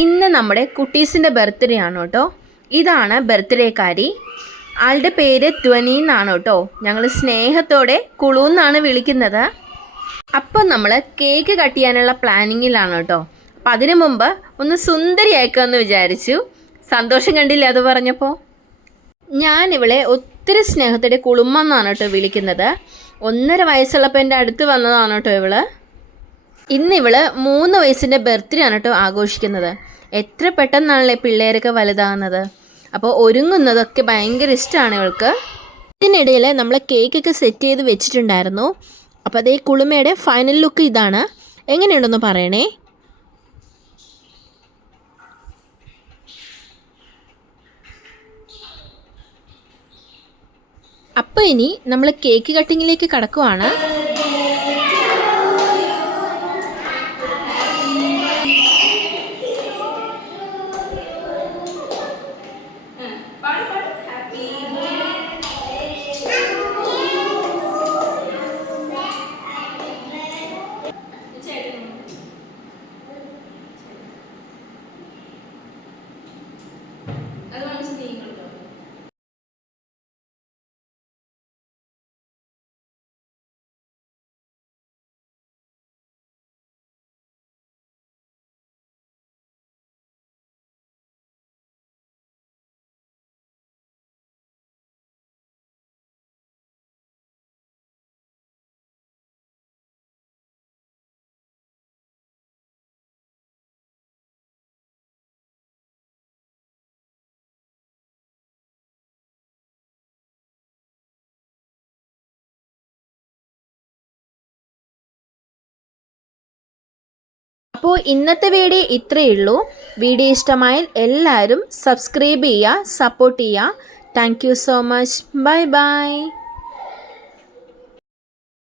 ഇന്ന് നമ്മുടെ കുട്ടീസിൻ്റെ ബർത്ത്ഡേ ആണ് കേട്ടോ. ഇതാണ് ബർത്ത്ഡേക്കാരി. ആളുടെ പേര് ധ്വനി എന്നാണ് കേട്ടോ. ഞങ്ങൾ സ്നേഹത്തോടെ കുളു എന്നാണ് വിളിക്കുന്നത്. അപ്പം നമ്മൾ കേക്ക് കട്ട് ചെയ്യാനുള്ള പ്ലാനിങ്ങിലാണ് കേട്ടോ. അപ്പം അതിനു മുമ്പ് ഒന്ന് സുന്ദരിയാക്കാമെന്ന് വിചാരിച്ചു. സന്തോഷം കണ്ടില്ലേ അത് പറഞ്ഞപ്പോൾ? ഞാനിവളെ ഒത്തിരി സ്നേഹത്തോടെ കുളുമ്മ എന്നാണ് കേട്ടോ വിളിക്കുന്നത്. 1.5 വയസ്സുള്ളപ്പോൾ എൻ്റെ അടുത്ത് വന്നതാണ് കേട്ടോ ഇവള്. ഇന്നിവള് 3 വയസ്സിൻ്റെ ബർത്ത്ഡേ ആണ് കേട്ടോ ആഘോഷിക്കുന്നത്. എത്ര പെട്ടെന്നാണല്ലേ പിള്ളേരൊക്കെ വലുതാകുന്നത്. അപ്പോൾ ഒരുങ്ങുന്നതൊക്കെ ഭയങ്കര ഇഷ്ടമാണ് ഇവൾക്ക്. ഇതിനിടയിൽ നമ്മൾ കേക്കൊക്കെ സെറ്റ് ചെയ്ത് വെച്ചിട്ടുണ്ടായിരുന്നു. അപ്പോൾ അതേ കുളുമയുടെ ഫൈനൽ ലുക്ക് ഇതാണ്. എങ്ങനെയുണ്ടെന്ന് പറയണേ. അപ്പോൾ ഇനി നമ്മൾ കേക്ക് കട്ടിങ്ങിലേക്ക് കടക്കുവാണ്. അപ്പോൾ ഇന്നത്തെ വീഡിയോ ഇത്രയേ ഉള്ളൂ. വീഡിയോ ഇഷ്ടമായാൽ എല്ലാവരും സബ്സ്ക്രൈബ് ചെയ്യുക, സപ്പോർട്ട് ചെയ്യുക. Thank you so much. Bye bye.